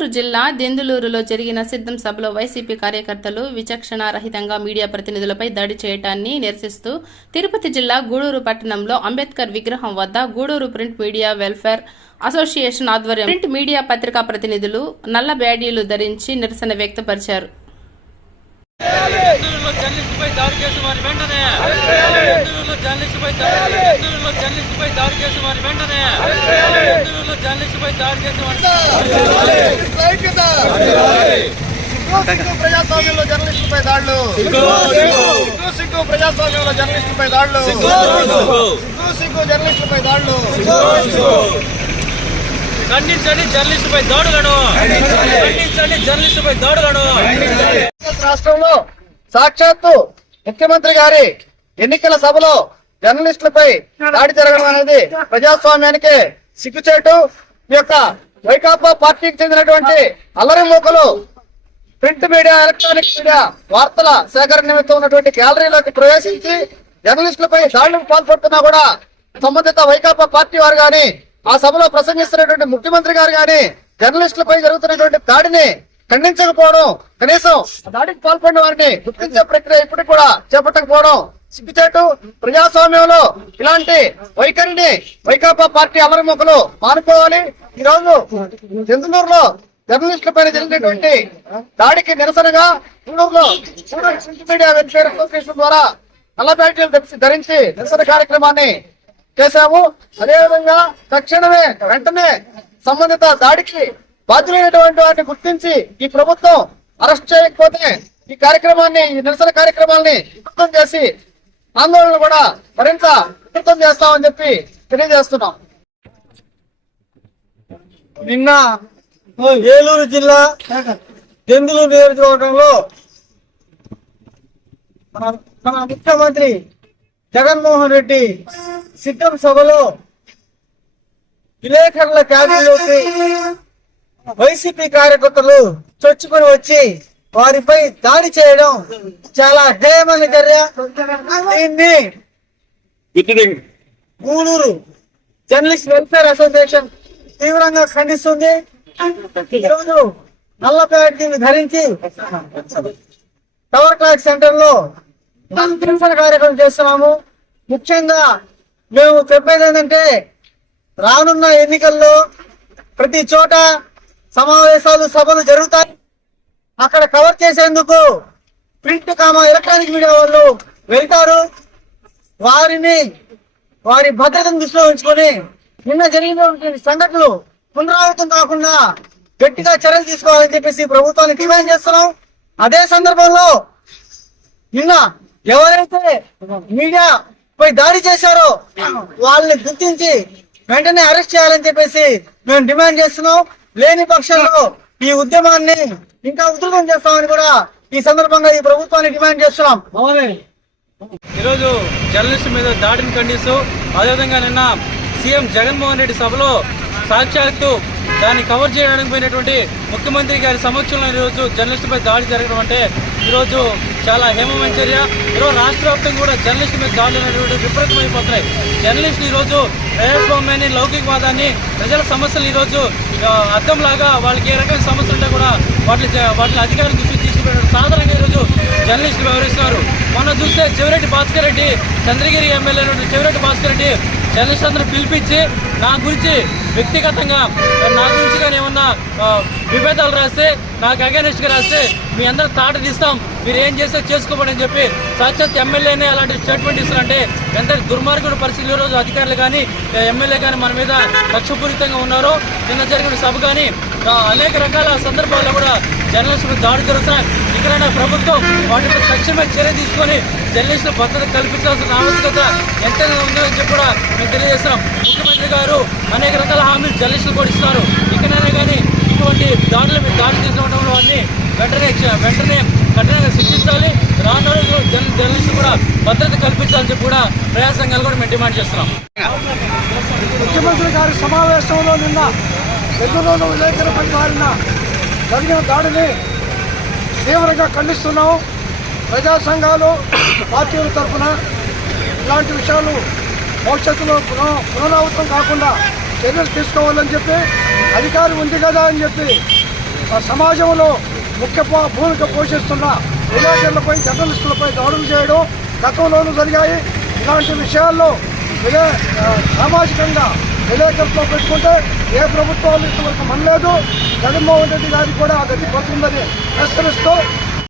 గూడూరు జిల్లా దెందులూరులో జరిగిన సిద్ధం సభలో వైసీపీ కార్యకర్తలు విచక్షణారహితంగా మీడియా ప్రతినిధులపై దాడి చేయడాన్ని నిరసిస్తూ తిరుపతి జిల్లా గూడూరు పట్టణంలో అంబేద్కర్ విగ్రహం వద్ద Gudur print media welfare association ఆధ్వర్యం ప్రింట్ మీడియా పత్రికా ప్రతినిధులు నల్ల బ్యాడీలు ధరించి నిరసన వ్యక్తపరిచారు. ప్రజాస్వామ్యంలో జర్నలిస్టులపై దాడులు, ప్రజాస్వామ్యంలో జర్నలిస్టులపై దాడులు, జర్నలిస్టులపై దాడులు. ఖండించండి జర్నలిస్టుపై దాడులను, ఖండించండి జర్నలిస్టుపై దాడులను. రాష్ట్రంలో సాక్షాత్తు ముఖ్యమంత్రి గారి ఎన్నికల సభలో జర్నలిస్టులపై దాడి జరగడం అనేది ప్రజాస్వామ్యానికి సిగ్గుచేటు. ఈ యొక్క వైకాపా పార్టీకి చెందినటువంటి అల్లరి మూకలు ప్రింట్ మీడియా, ఎలక్ట్రానిక్ మీడియా వార్తల సేకరణ నిమిత్తం ఉన్నటువంటి గ్యాలరీలోకి ప్రవేశించి జర్నలిస్టులపై దాడులకు పాల్పడుతున్నా కూడా సంబంధిత వైకాపా పార్టీ వారు గాని, ఆ సభలో ప్రసంగిస్తున్నటువంటి ముఖ్యమంత్రి గారు గాని జర్నలిస్టులపై జరుగుతున్నటువంటి దాడిని ఖండించకపోవడం, కనీసం దాడికి పాల్పడిన వారిని గుర్తించే ప్రక్రియ ఇప్పటికి కూడా చేపట్టకపోవడం సిగ్గుచేటు. ప్రజాస్వామ్యంలో ఇలాంటి వైఖరిని వైకాపా పార్టీ అమరముఖులు మానుకోవాలి. ఈ రోజు దెందులూరులో జర్నలిస్టుల పైన జరిగినటువంటి దాడికి నిరసనగా గూడూరులో మీడియా వెల్ఫేర్ అసోసియేషన్ ద్వారా నల్ల బ్యాడ్జీలు ధరించి నిరసన కార్యక్రమాన్ని చేశాము. అదేవిధంగా తక్షణమే వెంటనే సంబంధిత దాడికి బాధ్యులైనటువంటి వారిని గుర్తించి ఈ ప్రభుత్వం అరెస్ట్ చేయకపోతే ఈ కార్యక్రమాన్ని, ఈ నిరసన కార్యక్రమాన్ని విస్తృతం చేసి ఆందోళన కూడా మరింత విస్తృతం చేస్తామని చెప్పి తెలియజేస్తున్నాం. నిన్న ఏలూరు జిల్లా దెందులూరు నియోజకవర్గంలో మన ముఖ్యమంత్రి జగన్మోహన్ రెడ్డి సిద్ధం సభలో విలేకరుల క్యాబిన్లోకి వైసీపీ కార్యకర్తలు చొచ్చుకొని వచ్చి వారిపై దాడి చేయడం చాలా హేయమైన చర్య. దీన్ని గూడూరు జర్నలిస్ట్ వెల్ఫేర్ అసోసియేషన్ తీవ్రంగా ఖండిస్తుంది. ఈరోజు నల్ల బ్యాడ్జీని ధరించి టవర్ క్లాక్ సెంటర్ లో నిరసన కార్యక్రమం చేస్తున్నాము. ముఖ్యంగా మేము చెప్పేది ఏంటంటే, రానున్న ఎన్నికల్లో ప్రతి చోట సమావేశాలు, సభలు జరుగుతాయి. అక్కడ కవర్ చేసేందుకు ప్రింట్ ఎలక్ట్రానిక్ మీడియా వాళ్ళు వెళ్తారు. వారి భద్రతను దృష్టిలో ఉంచుకొని నిన్న జరిగిన సంఘటనలు పునరావృతం కాకుండా గట్టిగా చర్యలు తీసుకోవాలని చెప్పేసి ప్రభుత్వాన్ని డిమాండ్ చేస్తున్నాం. అదే సందర్భంలో నిన్న ఎవరైతే మీడియా పై దాడి చేశారో వాళ్ళని గుర్తించి వెంటనే అరెస్ట్ చేయాలని చెప్పేసి మేము డిమాండ్ చేస్తున్నాం. లేని పక్షంలో ఈ ఉద్యమాన్ని ఇంకా ఉధృతం చేస్తామని కూడా ఈ సందర్భంగా ఈ ప్రభుత్వాన్ని డిమాండ్ చేస్తున్నాం. ఈరోజు జర్నలిస్టు మీద దాడిని ఖండిస్తూ, అదేవిధంగా నిన్న సీఎం జగన్మోహన్ రెడ్డి సభలో సాక్షాత్తు దాన్ని కవర్ చేయడానికి పోయినటువంటి ముఖ్యమంత్రి గారి సమక్షంలో ఈరోజు జర్నలిస్టుపై దాడి జరగడం అంటే ఈరోజు చాలా హేమమైన చర్య. ఈరోజు రాష్ట్ర వ్యాప్తంగా కూడా జర్నలిస్టు మీద దాడులు అనేటువంటి విపరీతమైపోతున్నాయి. జర్నలిస్టులు ఈరోజు ప్రజాస్వామ్యాన్ని, లౌకికవాదాన్ని, ప్రజల సమస్యలు ఈరోజు అర్థంలాగా వాళ్ళకి ఏ రకమైన సమస్యలు ఉంటే కూడా వాటిని అధికారుల దృష్టికి తీసుకుపోయిన సాధారణంగా ఈరోజు జర్నలిస్టులు వ్యవహరిస్తున్నారు. మొన్న చూస్తే చెవిరెడ్డి భాస్కర్ రెడ్డి, చంద్రగిరి ఎమ్మెల్యే చెవిరెడ్డి భాస్కర్ రెడ్డి జర్నలిస్ట్ అందరూ పిలిపించి నా గురించి వ్యక్తిగతంగా నా గురించి కానీ ఏమన్నా విభేదాలు రాస్తే, నాకు అగైనెస్ట్గా రాస్తే మీ అందరూ తాట తీస్తాం, మీరు ఏం చేస్తే చేసుకోబడని చెప్పి సాక్షాత్ ఎమ్మెల్యేనే అలాంటి స్టేట్మెంట్ ఇస్తారంటే ఎంత దుర్మార్గుడు పరిస్థితులు ఈరోజు అధికారులు కానీ ఎమ్మెల్యే కానీ మన మీద లక్ష్యపూరితంగా ఉన్నారో. నిన్న జరిగిన సభ కానీ అనేక రకాల సందర్భాల్లో కూడా జర్నలిస్టులు దాడి జరుగుతున్నాయి. ఇక్కడైనా ప్రభుత్వం వాటిపై తక్షణమే చర్య తీసుకొని జర్నలిస్టుల భద్రత కల్పించాల్సిన ఆవశ్యకత ఎంతైనా ఉందని చెప్పి కూడా మేము తెలియజేస్తున్నాం. ముఖ్యమంత్రి గారు అనేక రకాల హామీలు జర్నలిస్టులు కూడా ఇస్తున్నారు. ఇకనైనా కానీ ఇటువంటి దాడుల మీద దాడి చేసిన వారిని వెంటనే కఠినంగా శిక్షించాలి. రానున్న రోజుల్లో జర్నలిస్టులు కూడా భద్రత కల్పించాలని చెప్పి కూడా ప్రజా సంఘాలు కూడా మేము డిమాండ్ చేస్తున్నాం. ముఖ్యమంత్రి గారి సమావేశంలో నిన్న దెందులూరు విలేకరులపై జరిగిన దాడిని తీవ్రంగా ఖండిస్తున్నాం. ప్రజా సంఘాలు, పార్టీల తరఫున ఇలాంటి విషయాలు భవిష్యత్తులో పునరావృతం కాకుండా చర్యలు తీసుకోవాలని చెప్పి, అధికారం ఉంది కదా అని చెప్పి సమాజంలో ముఖ్య భూమిక పోషిస్తున్న విలేకరులపై జర్నలిస్టులపై దాడులు చేయడం గతంలోనూ జరిగాయి. ఇలాంటి విషయాల్లో సామాజికంగా విలేకరులతో పెట్టుకుంటే ఏ ప్రభుత్వాలు ఇంతవరకు మనలేదు. జగన్మోహన్ రెడ్డి గారికి కూడా గతి పడుతుందని హెచ్చరిస్తూ